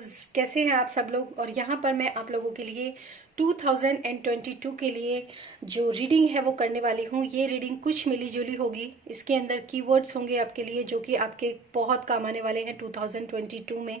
Leos, कैसे हैं आप सब लोग। और यहाँ पर मैं आप लोगों के लिए 2022 के लिए जो रीडिंग है वो करने वाली हूँ। ये रीडिंग कुछ मिली जुली होगी, इसके अंदर कीवर्ड्स होंगे आपके लिए जो कि आपके बहुत काम आने वाले हैं 2022 में,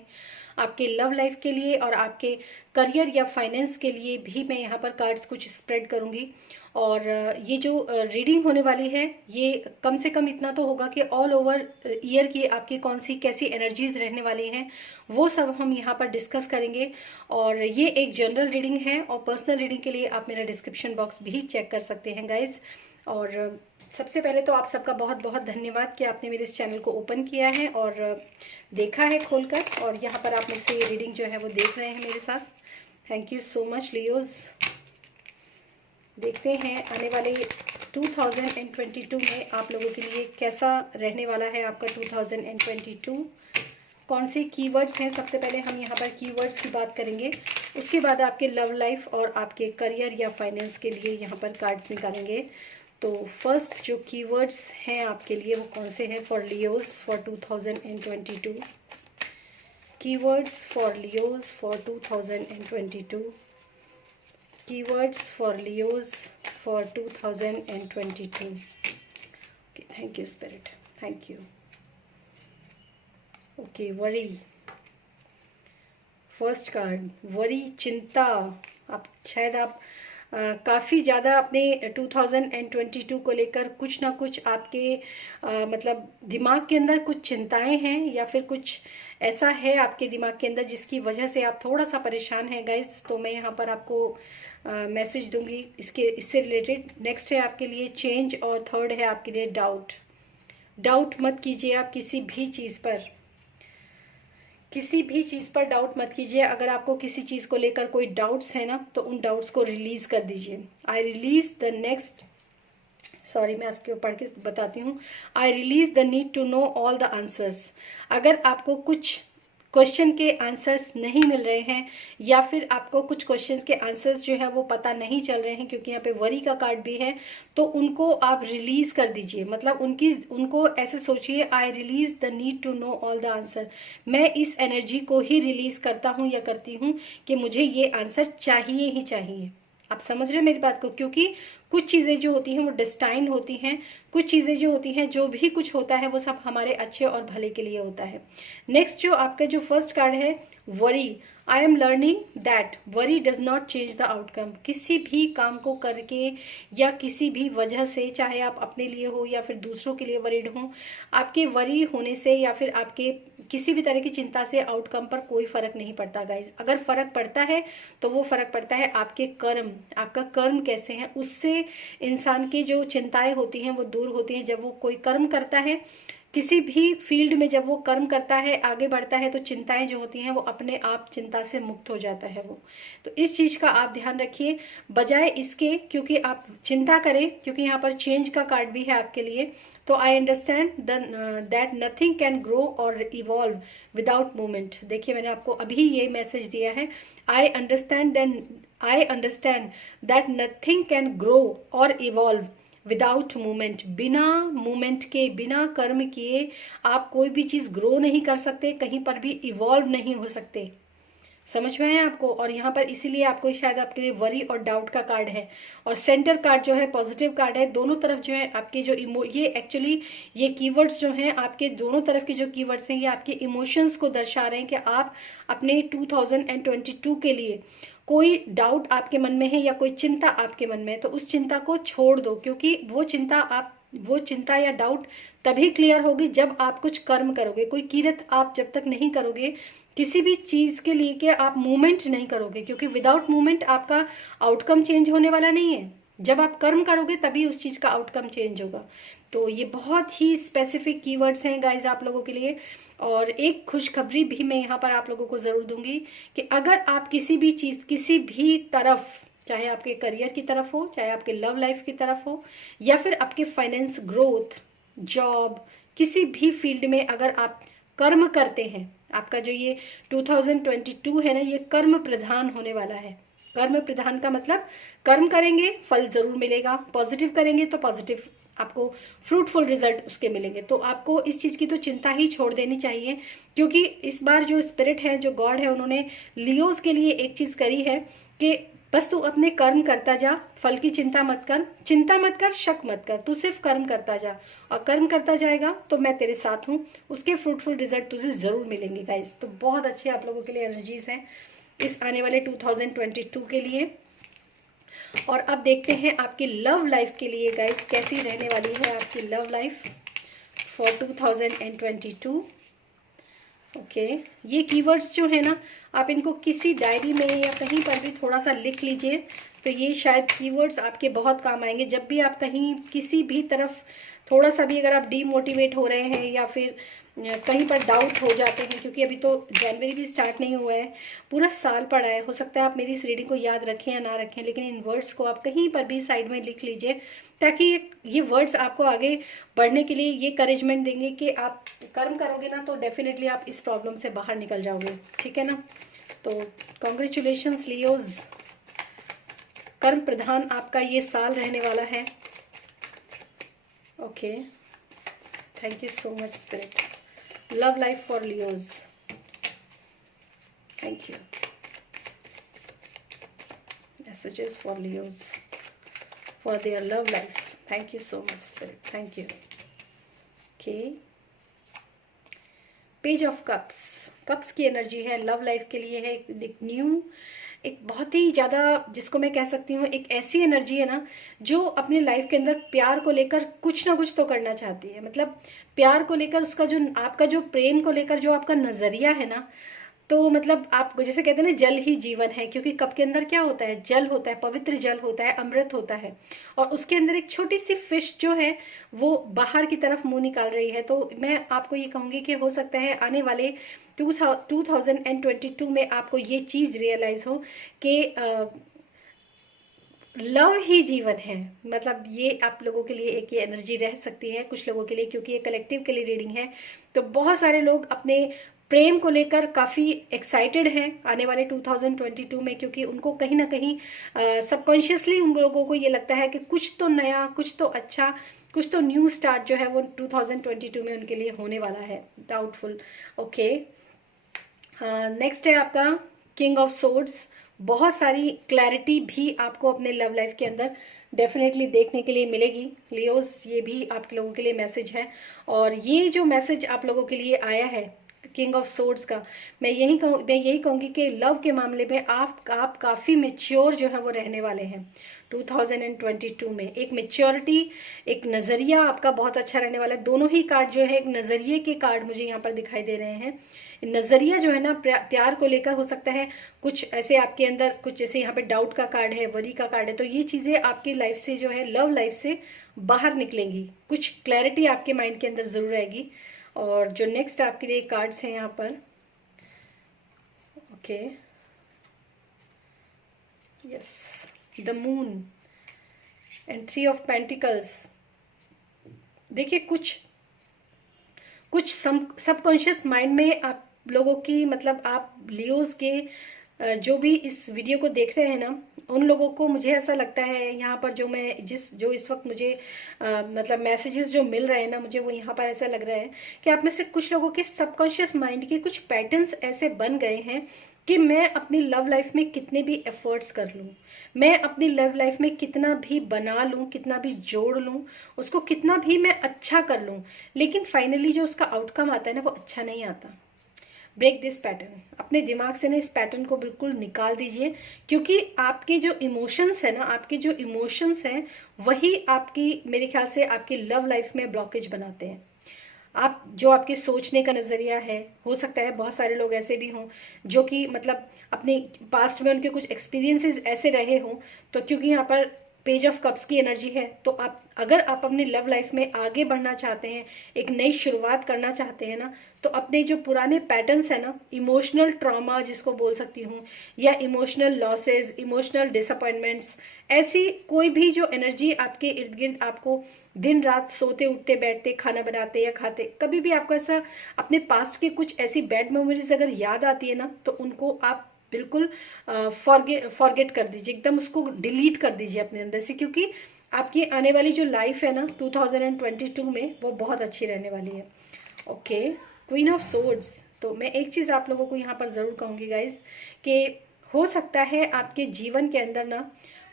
आपके लव लाइफ के लिए और आपके करियर या फाइनेंस के लिए भी मैं यहाँ पर कार्ड्स कुछ स्प्रेड करूँगी। और ये जो रीडिंग होने वाली है ये कम से कम इतना तो होगा कि ऑल ओवर ईयर की आपकी कौन सी कैसी एनर्जीज रहने वाली हैं वो सब हम यहाँ पर डिस्कस करेंगे। और ये एक जनरल रीडिंग है और पर्सनल रीडिंग के लिए आप मेरा डिस्क्रिप्शन बॉक्स भी चेक कर सकते हैं गाइज। और सबसे पहले तो आप सबका बहुत बहुत धन्यवाद कि आपने मेरे इस चैनल को ओपन किया है और देखा है खोलकर, और यहाँ पर आप मुझसे ये रीडिंग जो है वो देख रहे हैं मेरे साथ। Thank you so much Leos. देखते हैं आने वाले 2022 में आप लोगों के लिए कैसा रहने वाला है आपका 2022। कौन से कीवर्ड्स हैं, सबसे पहले हम यहाँ पर कीवर्ड्स की बात करेंगे, उसके बाद आपके लव लाइफ और आपके करियर या फाइनेंस के लिए यहाँ पर कार्ड्स निकालेंगे। तो फर्स्ट जो कीवर्ड्स हैं आपके लिए वो कौन से हैं for Leos for 2022। Keywords for Leos for 2022। Keywords for Leos for 2022. Okay, thank you Spirit, thank you. Okay, worry. First card, worry, चिंता। आप शायद आप काफ़ी ज़्यादा अपने 2022 को लेकर कुछ ना कुछ आपके मतलब दिमाग के अंदर कुछ चिंताएं हैं या फिर कुछ ऐसा है आपके दिमाग के अंदर जिसकी वजह से आप थोड़ा सा परेशान हैं गाइस। तो मैं यहाँ पर आपको मैसेज दूंगी इससे रिलेटेड। नेक्स्ट है आपके लिए चेंज और थर्ड है आपके लिए डाउट। डाउट मत कीजिए आप किसी भी चीज़ पर, किसी भी चीज़ पर डाउट मत कीजिए। अगर आपको किसी चीज़ को लेकर कोई डाउट्स है ना तो उन डाउट्स को रिलीज़ कर दीजिए। I release the next, sorry मैं इसके पढ़ के बताती हूँ। I release the need to know all the answers. अगर आपको कुछ क्वेश्चन के आंसर्स नहीं मिल रहे हैं या फिर आपको कुछ क्वेश्चंस के आंसर्स जो है वो पता नहीं चल रहे हैं, क्योंकि यहाँ पे वरी का कार्ड भी है, तो उनको आप रिलीज कर दीजिए। मतलब उनको ऐसे सोचिए, I release the need to know all the answer. मैं इस एनर्जी को ही रिलीज करता हूँ या करती हूँ कि मुझे ये आंसर चाहिए ही चाहिए। आप समझ रहे हैं मेरी बात को, क्योंकि कुछ चीज़ें जो होती हैं वो डिस्टाइंड होती हैं, कुछ चीज़ें जो होती हैं, जो भी कुछ होता है वो सब हमारे अच्छे और भले के लिए होता है। नेक्स्ट जो आपका जो फर्स्ट कार्ड है worry. I am learning that worry does not change the outcome. किसी भी काम को करके या किसी भी वजह से, चाहे आप अपने लिए हो या फिर दूसरों के लिए वरीड हो, आपके वरी होने से या फिर आपके किसी भी तरह की चिंता से आउटकम पर कोई फर्क नहीं पड़ता गाइज। अगर फर्क पड़ता है तो वो फर्क पड़ता है आपके कर्म, आपका कर्म कैसे है, उससे इंसान की जो चिंताएं होती हैं वो दूर होती हैं। जब वो कोई कर्म करता है किसी भी फील्ड में, जब वो कर्म करता है आगे बढ़ता है तो चिंताएं जो होती हैं वो अपने आप चिंता से मुक्त हो जाता है वो। तो इस चीज़ का आप ध्यान रखिए बजाय इसके क्योंकि आप चिंता करें, क्योंकि यहाँ पर चेंज का कार्ड भी है आपके लिए। तो I understand that nothing can grow और इवॉल्व विदाउट मूवमेंट। देखिए मैंने आपको अभी ये मैसेज दिया है, I understand that nothing can grow और इवॉल्व विदाउट मूवमेंट। बिना मूवमेंट के, बिना कर्म किए आप कोई भी चीज़ ग्रो नहीं कर सकते, कहीं पर भी इवॉल्व नहीं हो सकते। समझ में है आपको। और यहाँ पर इसीलिए आपको शायद आपके लिए वरी और डाउट का कार्ड है, और सेंटर कार्ड जो है पॉजिटिव कार्ड है। दोनों तरफ जो है आपके जो ये एक्चुअली ये कीवर्ड्स जो हैं आपके दोनों तरफ के जो कीवर्ड्स हैं ये आपके इमोशंस को दर्शा रहे हैं कि आप अपने 2022 के लिए कोई डाउट आपके मन में है या कोई चिंता आपके मन में है तो उस चिंता को छोड़ दो, क्योंकि वो चिंता या डाउट तभी क्लियर होगी जब आप कुछ कर्म करोगे। कोई किरत आप जब तक नहीं करोगे, किसी भी चीज़ के लिए कि आप मूवमेंट नहीं करोगे, क्योंकि विदाउट मूवमेंट आपका आउटकम चेंज होने वाला नहीं है। जब आप कर्म करोगे तभी उस चीज़ का आउटकम चेंज होगा। तो ये बहुत ही स्पेसिफिक कीवर्ड्स हैं गाइज आप लोगों के लिए। और एक खुशखबरी भी मैं यहाँ पर आप लोगों को ज़रूर दूंगी कि अगर आप किसी भी चीज़, किसी भी तरफ, चाहे आपके करियर की तरफ हो, चाहे आपके लव लाइफ की तरफ हो या फिर आपके फाइनेंस, ग्रोथ, जॉब, किसी भी फील्ड में अगर आप कर्म करते हैं, आपका जो ये 2022 है ना ये कर्म प्रधान होने वाला है। कर्म प्रधान का मतलब कर्म करेंगे फल जरूर मिलेगा, पॉजिटिव करेंगे तो पॉजिटिव आपको फ्रूटफुल रिजल्ट उसके मिलेंगे। तो आपको इस चीज़ की तो चिंता ही छोड़ देनी चाहिए, क्योंकि इस बार जो स्पिरिट है, जो गॉड है, उन्होंने लियोज के लिए एक चीज़ करी है कि बस तू अपने कर्म करता जा, फल की चिंता मत कर, चिंता मत कर, शक मत कर, तू सिर्फ कर्म करता जा, और कर्म करता जाएगा तो मैं तेरे साथ हूँ, उसके फ्रूटफुल रिजल्ट तुझे ज़रूर मिलेंगे गाइस। तो बहुत अच्छे आप लोगों के लिए एनर्जीज हैं इस आने वाले 2022 के लिए। और अब देखते हैं आपकी लव लाइफ के लिए गाइस कैसी रहने वाली है आपकी लव लाइफ फॉर 2022। ओके, ये कीवर्ड्स जो है ना, आप इनको किसी डायरी में या कहीं पर भी थोड़ा सा लिख लीजिए, तो ये शायद कीवर्ड्स आपके बहुत काम आएंगे। जब भी आप कहीं किसी भी तरफ थोड़ा सा भी अगर आप डीमोटिवेट हो रहे हैं या फिर कहीं पर डाउट हो जाते हैं, क्योंकि अभी तो जनवरी भी स्टार्ट नहीं हुआ है, पूरा साल पड़ा है, हो सकता है आप मेरी इस रीडिंग को याद रखें या ना रखें, लेकिन इन वर्ड्स को आप कहीं पर भी साइड में लिख लीजिए, ताकि ये वर्ड्स आपको आगे बढ़ने के लिए ये करेजमेंट देंगे कि आप कर्म करोगे ना तो डेफिनेटली आप इस प्रॉब्लम से बाहर निकल जाओगे, ठीक है ना। तो कॉन्ग्रेचुलेशंस लियोज, कर्म प्रधान आपका ये साल रहने वाला है। Okay, thank you so much spirit. Love life for Leos, thank you. Messages for Leos for their love life, thank you so much spirit, thank you. Okay, page of cups, cups की energy है, love life के लिए है एक new, एक बहुत ही ज़्यादा, जिसको मैं कह सकती हूँ एक ऐसी एनर्जी है ना जो अपने लाइफ के अंदर प्यार को लेकर कुछ ना कुछ तो करना चाहती है। मतलब प्यार को लेकर उसका जो आपका जो प्रेम को लेकर जो आपका नज़रिया है ना, तो मतलब आप जैसे कहते हैं ना जल ही जीवन है, क्योंकि कप के अंदर क्या होता है, जल होता है, पवित्र जल होता है, अमृत होता है, और उसके अंदर एक छोटी सी फिश जो है वो बाहर की तरफ मुंह निकाल रही है। तो मैं आपको ये कहूँगी कि हो सकता है आने वाले 2022 में आपको ये चीज़ रियलाइज हो कि लव ही जीवन है। मतलब ये आप लोगों के लिए एक ये एनर्जी रह सकती है कुछ लोगों के लिए, क्योंकि ये कलेक्टिव के लिए रीडिंग है। तो बहुत सारे लोग अपने प्रेम को लेकर काफ़ी एक्साइटेड हैं आने वाले 2022 में, क्योंकि उनको कहीं ना कहीं सबकॉन्शियसली उन लोगों को ये लगता है कि कुछ तो नया, कुछ तो अच्छा, कुछ तो न्यू स्टार्ट जो है वो 2022 में उनके लिए होने वाला है। डाउटफुल। ओके, नेक्स्ट है आपका किंग ऑफ सोर्ड्स। बहुत सारी क्लैरिटी भी आपको अपने लव लाइफ के अंदर डेफिनेटली देखने के लिए मिलेगी लियोस, ये भी आप लोगों के लिए मैसेज है। और ये जो मैसेज आप लोगों के लिए आया है किंग ऑफ सोर्ड्स का, मैं यही कहूँगी कि लव के मामले में आप काफ़ी मेच्योर जो है वो रहने वाले हैं 2022 में। एक मेच्योरिटी, एक नज़रिया आपका बहुत अच्छा रहने वाला है। दोनों ही कार्ड जो है एक नज़रिए के कार्ड मुझे यहाँ पर दिखाई दे रहे हैं। नज़रिया जो है ना प्यार को लेकर हो सकता है कुछ ऐसे आपके अंदर, कुछ जैसे यहाँ पे डाउट का कार्ड है, वरी का कार्ड है, तो ये चीज़ें आपकी लाइफ से जो है लव लाइफ से बाहर निकलेंगी, कुछ क्लैरिटी आपके माइंड के अंदर ज़रूर आएगी। और जो नेक्स्ट आपके लिए कार्ड्स हैं यहाँ पर, okay, yes, the moon and 3 of pentacles. देखिए कुछ सबकॉन्शियस माइंड में आप लोगों की, मतलब आप लियोज के जो भी इस वीडियो को देख रहे हैं ना, उन लोगों को मुझे ऐसा लगता है यहाँ पर जो इस वक्त मुझे मतलब मैसेजेस जो मिल रहे हैं ना मुझे, वो यहाँ पर ऐसा लग रहा है कि आप में से कुछ लोगों के सबकॉन्शियस माइंड के कुछ पैटर्न्स ऐसे बन गए हैं कि मैं अपनी लव लाइफ में कितने भी एफर्ट्स कर लूँ, मैं अपनी लव लाइफ में कितना भी बना लूँ, कितना भी जोड़ लूँ, उसको कितना भी मैं अच्छा कर लूँ, लेकिन फाइनली जो उसका आउटकम आता है ना वो अच्छा नहीं आता। ब्रेक दिस पैटर्न, अपने दिमाग से ना इस पैटर्न को बिल्कुल निकाल दीजिए, क्योंकि आपके जो इमोशंस है ना, आपके जो इमोशंस हैं वही आपकी, मेरे ख्याल से आपकी लव लाइफ में ब्लॉकेज बनाते हैं। आप जो आपके सोचने का नज़रिया है, हो सकता है बहुत सारे लोग ऐसे भी हों जो कि मतलब अपने पास्ट में उनके कुछ एक्सपीरियंसेस ऐसे रहे हों, तो क्योंकि यहाँ पर पेज ऑफ कप्स की एनर्जी है, तो अगर आप अपनी लव लाइफ में आगे बढ़ना चाहते हैं, एक नई शुरुआत करना चाहते हैं ना, तो अपने जो पुराने पैटर्न्स है ना, इमोशनल ट्रॉमा जिसको बोल सकती हूँ, या इमोशनल लॉसेस, इमोशनल डिसअपॉइंटमेंट्स, ऐसी कोई भी जो एनर्जी आपके इर्द गिर्द आपको दिन रात सोते उठते बैठते, खाना बनाते या खाते, कभी भी आपको ऐसा अपने पास्ट के कुछ ऐसी बैड मेमोरीज अगर याद आती है ना, तो उनको आप बिल्कुल फॉरगेट कर दीजिए, एकदम उसको डिलीट कर दीजिए अपने अंदर से, क्योंकि आपकी आने वाली जो लाइफ है ना 2022 में, वो बहुत अच्छी रहने वाली है। Okay, queen of swords. तो मैं एक चीज़ आप लोगों को यहाँ पर ज़रूर कहूँगी गाइज, कि हो सकता है आपके जीवन के अंदर ना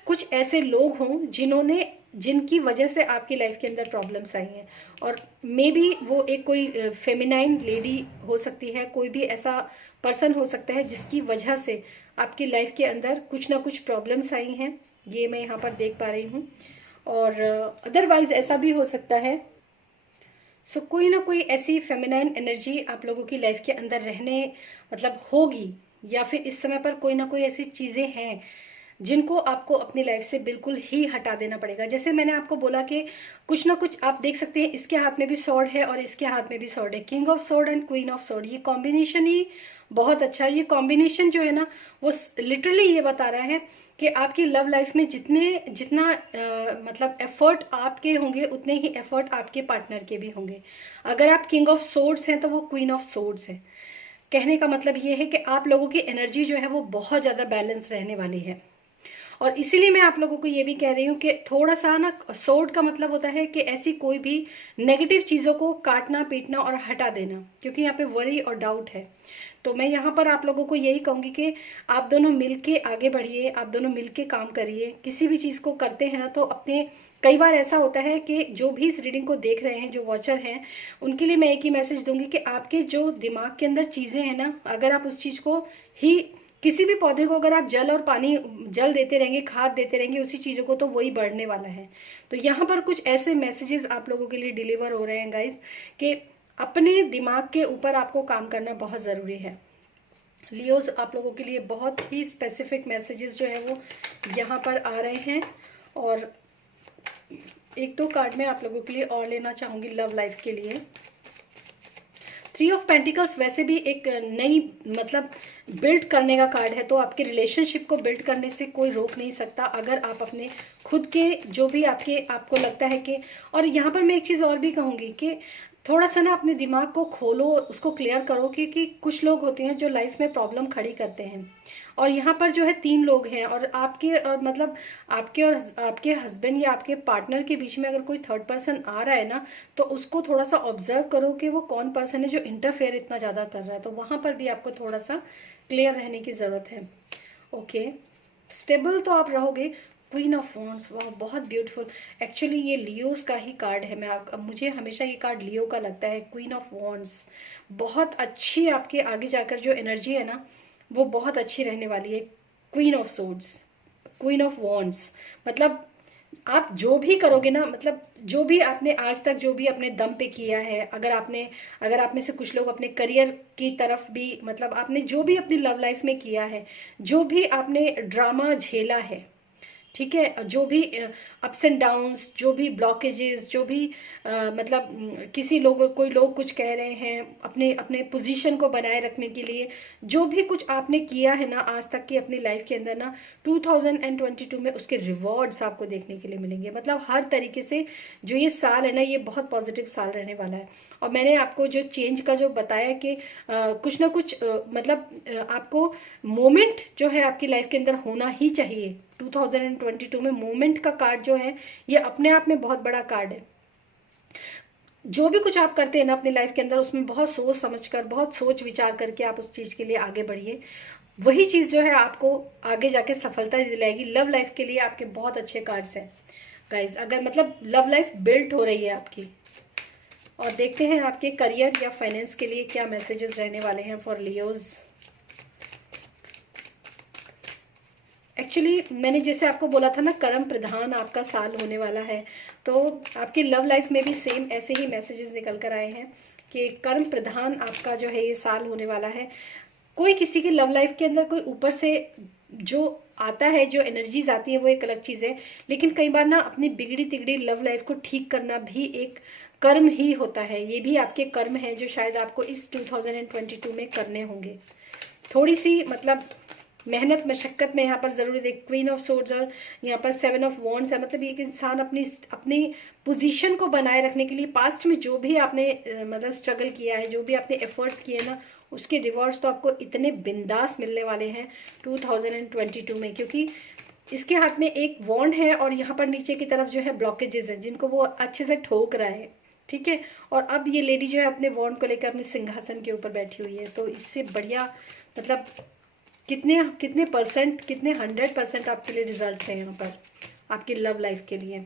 कुछ ऐसे लोग हों जिनकी वजह से आपकी लाइफ के अंदर प्रॉब्लम्स आई हैं, और मे बी वो एक कोई फेमिनाइन लेडी हो सकती है, कोई भी ऐसा पर्सन हो सकता है जिसकी वजह से आपकी लाइफ के अंदर कुछ ना कुछ प्रॉब्लम्स आई हैं, ये मैं यहाँ पर देख पा रही हूँ। और अदरवाइज ऐसा भी हो सकता है, सो कोई ना कोई ऐसी फेमिनाइन एनर्जी आप लोगों की लाइफ के अंदर रहने मतलब होगी, या फिर इस समय पर कोई ना कोई ऐसी चीज़ें हैं जिनको आपको अपनी लाइफ से बिल्कुल ही हटा देना पड़ेगा। जैसे मैंने आपको बोला कि कुछ ना कुछ आप देख सकते हैं, इसके हाथ में भी स्वॉर्ड है और इसके हाथ में भी स्वॉर्ड है, king of sword and queen of sword, ये कॉम्बिनेशन ही बहुत अच्छा है। ये कॉम्बिनेशन जो है ना वो लिटरली ये बता रहा है कि आपकी लव लाइफ में जितना मतलब एफर्ट आपके होंगे, उतने ही एफर्ट आपके पार्टनर के भी होंगे। अगर आप किंग ऑफ सोर्ड्स हैं तो वो क्वीन ऑफ सोर्ड्स है। कहने का मतलब ये है कि आप लोगों की एनर्जी जो है वो बहुत ज़्यादा बैलेंस रहने वाली है। और इसीलिए मैं आप लोगों को ये भी कह रही हूँ कि थोड़ा सा ना, सोर्ड का मतलब होता है कि ऐसी कोई भी नेगेटिव चीज़ों को काटना पीटना और हटा देना, क्योंकि यहाँ पे वरी और डाउट है। तो मैं यहाँ पर आप लोगों को यही कहूँगी कि आप दोनों मिलके आगे बढ़िए, आप दोनों मिलके काम करिए। किसी भी चीज़ को करते हैं ना तो अपने, कई बार ऐसा होता है कि जो भी इस रीडिंग को देख रहे हैं, जो वॉचर हैं, उनके लिए मैं एक ही मैसेज दूंगी कि आपके जो दिमाग के अंदर चीज़ें हैं ना, अगर आप उस चीज़ को ही, किसी भी पौधे को अगर आप जल और पानी, जल देते रहेंगे, खाद देते रहेंगे उसी चीज़ों को, तो वही बढ़ने वाला है। तो यहाँ पर कुछ ऐसे मैसेजेस आप लोगों के लिए डिलीवर हो रहे हैं गाइज, कि अपने दिमाग के ऊपर आपको काम करना बहुत ज़रूरी है। लियोज, आप लोगों के लिए बहुत ही स्पेसिफिक मैसेजेस जो है वो यहाँ पर आ रहे हैं। और एक दो कार्ड में आप लोगों के लिए और लेना चाहूँगी लव लाइफ के लिए। 3 ऑफ पेंटिकल्स वैसे भी एक नई मतलब बिल्ड करने का कार्ड है, तो आपके रिलेशनशिप को बिल्ड करने से कोई रोक नहीं सकता, अगर आप अपने खुद के जो भी आपको लगता है कि, और यहाँ पर मैं एक चीज़ और भी कहूँगी कि थोड़ा सा ना अपने दिमाग को खोलो, उसको क्लियर करो कि कुछ लोग होते हैं जो लाइफ में प्रॉब्लम खड़ी करते हैं, और यहाँ पर जो है 3 लोग हैं, और मतलब आपके और आपके हस्बैंड या आपके पार्टनर के बीच में अगर कोई थर्ड पर्सन आ रहा है ना, तो उसको थोड़ा सा ऑब्जर्व करो कि वो कौन पर्सन है जो इंटरफेयर इतना ज़्यादा कर रहा है। तो वहाँ पर भी आपको थोड़ा सा क्लियर रहने की ज़रूरत है। ओके, स्टेबल तो आप रहोगे। क्वीन ऑफ वॉन्ड्स, वाह बहुत ब्यूटीफुल। एक्चुअली ये लियोस का ही कार्ड है, मुझे हमेशा ये कार्ड लियो का लगता है। क्वीन ऑफ वॉन्ड्स बहुत अच्छी, आपके आगे जाकर जो एनर्जी है ना वो बहुत अच्छी रहने वाली है। Queen of swords, queen of wands, मतलब आप जो भी करोगे ना, मतलब जो भी आपने आज तक जो भी अपने दम पे किया है, अगर आप में से कुछ लोग अपने करियर की तरफ भी, मतलब आपने जो भी अपनी लव लाइफ में किया है, जो भी आपने ड्रामा झेला है, ठीक है, जो भी अप्स एंड डाउन्स, जो भी ब्लॉकेजेस, जो भी मतलब कोई लोग कुछ कह रहे हैं अपने अपने पोजीशन को बनाए रखने के लिए, जो भी कुछ आपने किया है ना आज तक की अपनी लाइफ के अंदर ना, 2022 में उसके रिवॉर्ड्स आपको देखने के लिए मिलेंगे। मतलब हर तरीके से जो ये साल है ना, ये बहुत पॉजिटिव साल रहने वाला है। और मैंने आपको जो चेंज का जो बताया कि कुछ ना कुछ मतलब आपको मोमेंट जो है आपकी लाइफ के अंदर होना ही चाहिए। 2022 में मोमेंट का कार्ड जो है ये अपने आप में बहुत बड़ा कार्ड है। जो भी कुछ आप करते हैं ना अपनी लाइफ के अंदर, उसमें बहुत सोच समझकर, बहुत सोच विचार करके आप उस चीज़ के लिए आगे बढ़िए। वही चीज़ जो है आपको आगे जाके सफलता दिलाएगी। लव लाइफ के लिए आपके बहुत अच्छे कार्ड्स हैं गाइज, अगर मतलब लव लाइफ बिल्ड हो रही है आपकी। और देखते हैं आपके करियर या फाइनेंस के लिए क्या मैसेजेस रहने वाले हैं फॉर लियोज। एक्चुअली मैंने जैसे आपको बोला था ना, कर्म प्रधान आपका साल होने वाला है, तो आपकी लव लाइफ में भी सेम ऐसे ही मैसेजेस निकल कर आए हैं कि कर्म प्रधान आपका जो है ये साल होने वाला है। कोई किसी की लव लाइफ के अंदर कोई ऊपर से जो आता है, जो एनर्जीज आती है, वो एक अलग चीज़ है, लेकिन कई बार ना अपनी बिगड़ी तिगड़ी लव लाइफ को ठीक करना भी एक कर्म ही होता है। ये भी आपके कर्म है जो शायद आपको इस 2022 में करने होंगे। थोड़ी सी मतलब मेहनत मशक्क़त में यहाँ पर ज़रूर देख। क्वीन ऑफ सोर्ड्स और यहाँ पर 7 ऑफ वॉन्ड्स है, मतलब एक इंसान अपनी पोजीशन को बनाए रखने के लिए पास्ट में जो भी आपने मतलब स्ट्रगल किया है, जो भी आपने एफर्ट्स किए ना, उसके रिवॉर्ड्स तो आपको इतने बिंदास मिलने वाले हैं 2022 में। क्योंकि इसके हाथ में एक वॉन्ड है और यहाँ पर नीचे की तरफ जो है ब्लॉकेजेस हैं जिनको वो अच्छे से ठोक रहा है, ठीक है। और अब ये लेडी जो है अपने वॉन्ड को लेकर अपने सिंहासन के ऊपर बैठी हुई है। तो इससे बढ़िया मतलब कितने कितने परसेंट, कितने 100% आपके लिए रिजल्ट हैं यहाँ पर आपकी लव लाइफ के लिए।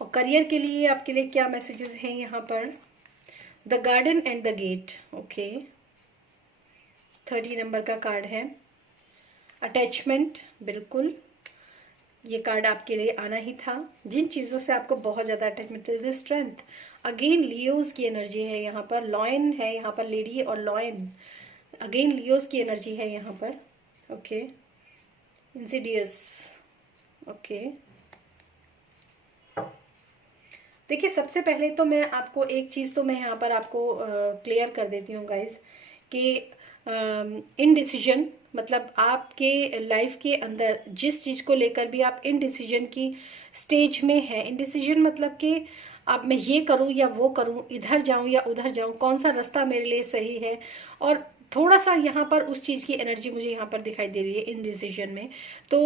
और करियर के लिए आपके लिए क्या मैसेजेस हैं यहाँ पर? The garden and the gate, okay, 30 number का कार्ड है। अटैचमेंट, बिल्कुल ये कार्ड आपके लिए आना ही था। जिन चीज़ों से आपको बहुत ज़्यादा अटैचमेंट है, स्ट्रेंथ, अगेन लियोज की एनर्जी है यहाँ पर। लॉयन है यहाँ पर, लेडी और लॉयन, अगेन लियोज की एनर्जी है यहाँ पर, ओके। Insidious, okay. देखिए सबसे पहले तो मैं आपको एक चीज़ तो मैं यहाँ पर आपको क्लियर कर देती हूँ गाइज कि इनडिसीजन मतलब आपके लाइफ के अंदर जिस चीज़ को लेकर भी आप इनडिसीजन की स्टेज में हैं, इनडिसीजन मतलब कि अब मैं ये करूं या वो करूं, इधर जाऊं या उधर जाऊं, कौन सा रास्ता मेरे लिए सही है, और थोड़ा सा यहाँ पर उस चीज़ की एनर्जी मुझे यहाँ पर दिखाई दे रही है इन डिसीजन में। तो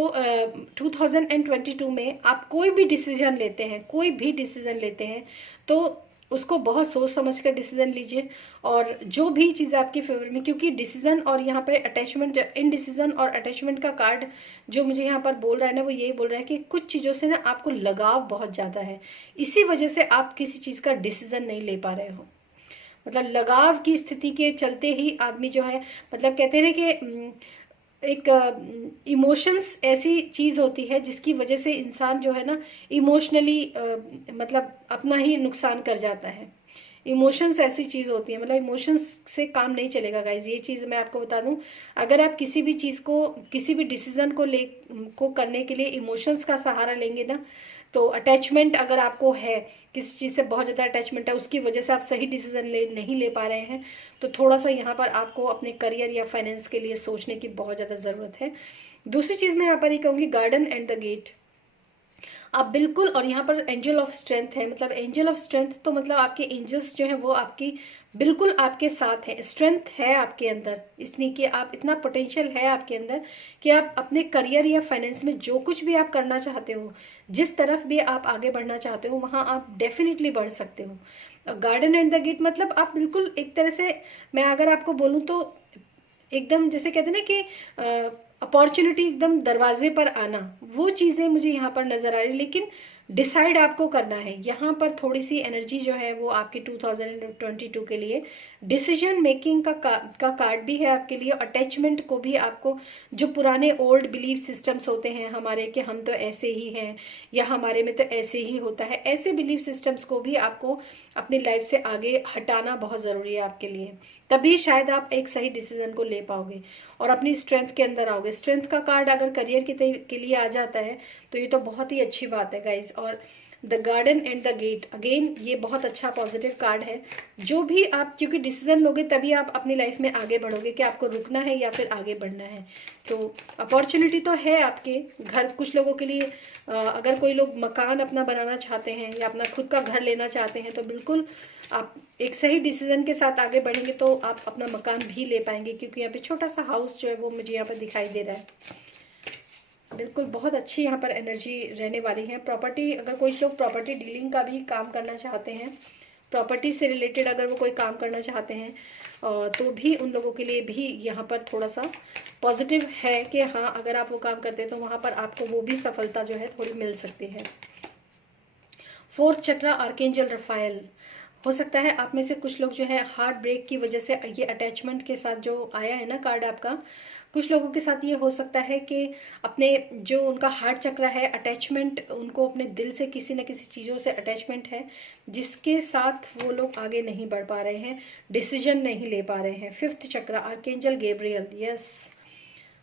2022 में आप कोई भी डिसीजन लेते हैं, कोई भी डिसीजन लेते हैं तो उसको बहुत सोच समझ कर डिसीजन लीजिए। और जो भी चीज़ आपके फेवर में, क्योंकि डिसीजन और यहाँ पर अटैचमेंट, इन डिसीजन और अटैचमेंट का कार्ड जो मुझे यहाँ पर बोल रहा है ना, वो यही बोल रहा है कि कुछ चीज़ों से ना आपको लगाव बहुत ज़्यादा है, इसी वजह से आप किसी चीज़ का डिसीजन नहीं ले पा रहे हो। मतलब लगाव की स्थिति के चलते ही आदमी जो है, मतलब कहते हैं कि एक इमोशंस ऐसी चीज़ होती है जिसकी वजह से इंसान जो है ना इमोशनली मतलब अपना ही नुकसान कर जाता है। इमोशंस ऐसी चीज़ होती है, मतलब इमोशंस से काम नहीं चलेगा गाइज। ये चीज़ मैं आपको बता दूं, अगर आप किसी भी चीज़ को, किसी भी डिसीजन को करने के लिए इमोशंस का सहारा लेंगे ना, तो अटैचमेंट अगर आपको है, किसी चीज़ से बहुत ज़्यादा अटैचमेंट है, उसकी वजह से आप सही डिसीजन नहीं ले पा रहे हैं, तो थोड़ा सा यहाँ पर आपको अपने करियर या फाइनेंस के लिए सोचने की बहुत ज़्यादा ज़रूरत है। दूसरी चीज़ मैं यहाँ पर ये कहूँगी, गार्डन एंड द गेट, आप बिल्कुल, और यहाँ पर एंजल ऑफ स्ट्रेंथ है, मतलब एंजल ऑफ स्ट्रेंथ तो मतलब आपके एंजल्स जो हैं वो आपकी बिल्कुल आपके साथ हैं। स्ट्रेंथ है आपके अंदर, इसलिए कि आप इतना पोटेंशियल है आपके अंदर कि आप अपने करियर या फाइनेंस में जो कुछ भी आप करना चाहते हो, जिस तरफ भी आप आगे बढ़ना चाहते हो, वहाँ आप डेफिनेटली बढ़ सकते हो। गार्डन एंड द गेट मतलब आप बिल्कुल एक तरह से, मैं अगर आपको बोलूँ तो एकदम जैसे कहते हैं ना कि अपॉर्चुनिटी एकदम दरवाजे पर आना, वो चीज़ें मुझे यहाँ पर नज़र आ रही। लेकिन डिसाइड आपको करना है। यहाँ पर थोड़ी सी एनर्जी जो है वो आपके 2022 के लिए डिसीजन मेकिंग का कार्ड भी है आपके लिए। अटैचमेंट को भी आपको, जो पुराने ओल्ड बिलीफ सिस्टम्स होते हैं हमारे कि हम तो ऐसे ही हैं या हमारे में तो ऐसे ही होता है, ऐसे बिलीफ सिस्टम्स को भी आपको अपनी लाइफ से आगे हटाना बहुत ज़रूरी है आपके लिए। तभी शायद आप एक सही डिसीजन को ले पाओगे और अपनी स्ट्रेंथ के अंदर आओगे। स्ट्रेंथ का कार्ड अगर करियर के लिए आ जाता है तो ये तो बहुत ही अच्छी बात है गाइज। और the garden and the gate, again ये बहुत अच्छा पॉजिटिव कार्ड है। जो भी आप, क्योंकि डिसीजन लोगे तभी आप अपनी लाइफ में आगे बढ़ोगे कि आपको रुकना है या फिर आगे बढ़ना है। तो अपॉर्चुनिटी तो है आपके घर, कुछ लोगों के लिए अगर कोई लोग मकान अपना बनाना चाहते हैं या अपना खुद का घर लेना चाहते हैं तो बिल्कुल आप एक सही डिसीजन के साथ आगे बढ़ेंगे तो आप अपना मकान भी ले पाएंगे, क्योंकि यहाँ पे छोटा सा हाउस जो है वो मुझे यहाँ पर दिखाई दे रहा है। बिल्कुल बहुत अच्छी यहाँ पर एनर्जी रहने वाली है। प्रॉपर्टी, अगर कोई लोग प्रॉपर्टी डीलिंग का भी काम करना चाहते हैं, प्रॉपर्टी से रिलेटेड अगर वो कोई काम करना चाहते हैं तो भी उन लोगों के लिए भी यहाँ पर थोड़ा सा पॉजिटिव है कि हाँ अगर आप वो काम करते हैं तो वहाँ पर आपको वो भी सफलता जो है थोड़ी मिल सकती है। फोर्थ चक्र, आर्कएंजल रफाएल। हो सकता है आप में से कुछ लोग जो है हार्ट ब्रेक की वजह से, ये अटैचमेंट के साथ जो आया है ना कार्ड आपका, कुछ लोगों के साथ ये हो सकता है कि अपने जो उनका हार्ट चक्र है, अटैचमेंट, उनको अपने दिल से किसी न किसी चीज़ों से अटैचमेंट है जिसके साथ वो लोग आगे नहीं बढ़ पा रहे हैं, डिसीजन नहीं ले पा रहे हैं। फिफ्थ चक्र, आर्कएंजल गैब्रियल, यस,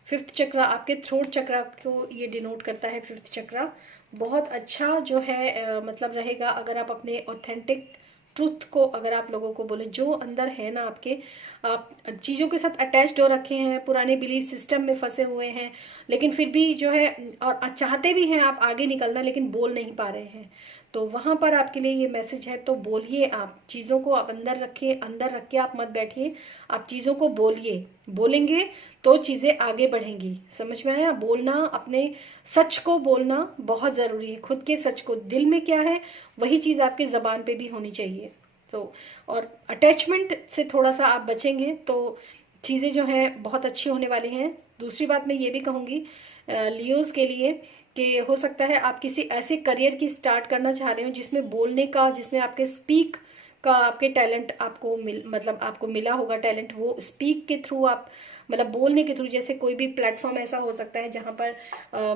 फिफ्थ चक्र आपके थ्रोट चक्र को ये डिनोट करता है। फिफ्थ चक्र बहुत अच्छा जो है मतलब रहेगा अगर आप अपने ऑथेंटिक ट्रुथ को, अगर आप लोगों को बोले जो अंदर है ना आपके, आप चीज़ों के साथ अटैच्ड हो रखे हैं, पुराने बिलीफ सिस्टम में फंसे हुए हैं, लेकिन फिर भी जो है और चाहते भी हैं आप आगे निकलना लेकिन बोल नहीं पा रहे हैं, तो वहाँ पर आपके लिए ये मैसेज है। तो बोलिए, आप चीज़ों को आप अंदर रखिए, अंदर रख के आप मत बैठिए, आप चीज़ों को बोलिए। बोलेंगे तो चीज़ें आगे बढ़ेंगी। समझ में आया? बोलना, अपने सच को बोलना बहुत ज़रूरी है। खुद के सच को, दिल में क्या है वही चीज़ आपके ज़बान पे भी होनी चाहिए। तो और अटैचमेंट से थोड़ा सा आप बचेंगे तो चीज़ें जो हैं बहुत अच्छी होने वाली हैं। दूसरी बात मैं ये भी कहूँगी लियोज़ के लिए कि हो सकता है आप किसी ऐसे करियर की स्टार्ट करना चाह रहे हो जिसमें बोलने का, जिसमें आपके स्पीक का, आपके टैलेंट आपको मतलब आपको मिला होगा टैलेंट, वो स्पीक के थ्रू आप मतलब बोलने के थ्रू, जैसे कोई भी प्लेटफॉर्म ऐसा हो सकता है जहाँ पर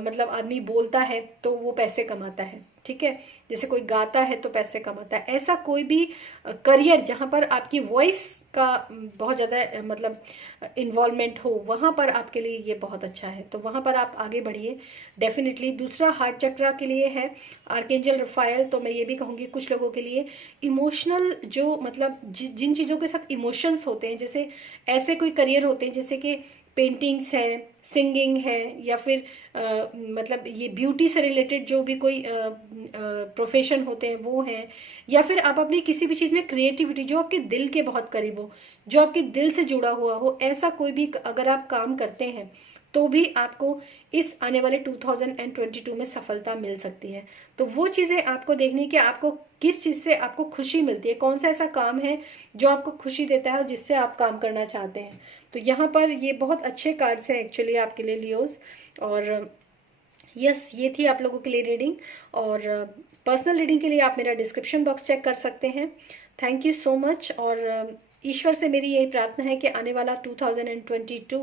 मतलब आदमी बोलता है तो वो पैसे कमाता है, ठीक है। जैसे कोई गाता है तो पैसे कमाता है। ऐसा कोई भी करियर जहाँ पर आपकी वॉइस का बहुत ज़्यादा मतलब इन्वॉल्वमेंट हो, वहाँ पर आपके लिए ये बहुत अच्छा है। तो वहाँ पर आप आगे बढ़िए डेफिनेटली। दूसरा हार्ट चक्रा के लिए है आर्कएंजल रफायल। तो मैं ये भी कहूँगी कुछ लोगों के लिए इमोशनल जो मतलब जिन चीज़ों के साथ इमोशंस होते हैं, जैसे ऐसे कोई करियर होते हैं जैसे कि पेंटिंग्स है, सिंगिंग है, या फिर मतलब ये ब्यूटी से रिलेटेड जो भी कोई प्रोफेशन होते हैं वो हैं, या फिर आप अपनी किसी भी चीज़ में क्रिएटिविटी जो आपके दिल के बहुत करीब हो, जो आपके दिल से जुड़ा हुआ हो, ऐसा कोई भी अगर आप काम करते हैं तो भी आपको इस आने वाले 2022 में सफलता मिल सकती है। तो वो चीज़ें आपको देखनी कि आपको किस चीज़ से आपको खुशी मिलती है, कौन सा ऐसा काम है जो आपको खुशी देता है और जिससे आप काम करना चाहते हैं। तो यहाँ पर ये बहुत अच्छे कार्ड्स हैं एक्चुअली आपके लिए लियोज। और यस, ये थी आप लोगों के लिए रीडिंग। और पर्सनल रीडिंग के लिए आप मेरा डिस्क्रिप्शन बॉक्स चेक कर सकते हैं। Thank you so much. और ईश्वर से मेरी यही प्रार्थना है कि आने वाला 2022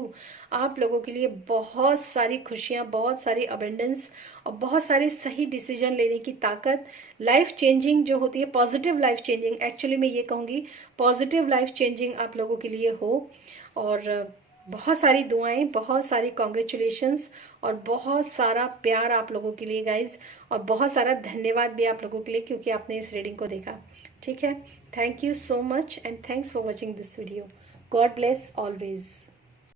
आप लोगों के लिए बहुत सारी खुशियाँ, बहुत सारी अबेंडेंस और बहुत सारे सही डिसीजन लेने की ताकत, लाइफ चेंजिंग जो होती है, पॉजिटिव लाइफ चेंजिंग, एक्चुअली मैं ये कहूँगी पॉजिटिव लाइफ चेंजिंग आप लोगों के लिए हो। और बहुत सारी दुआएं, बहुत सारी कॉन्ग्रेचुलेशंस और बहुत सारा प्यार आप लोगों के लिए गाइज। और बहुत सारा धन्यवाद भी आप लोगों के लिए क्योंकि आपने इस रीडिंग को देखा। ठीक है, thank you so much and thanks for watching this video. God bless always.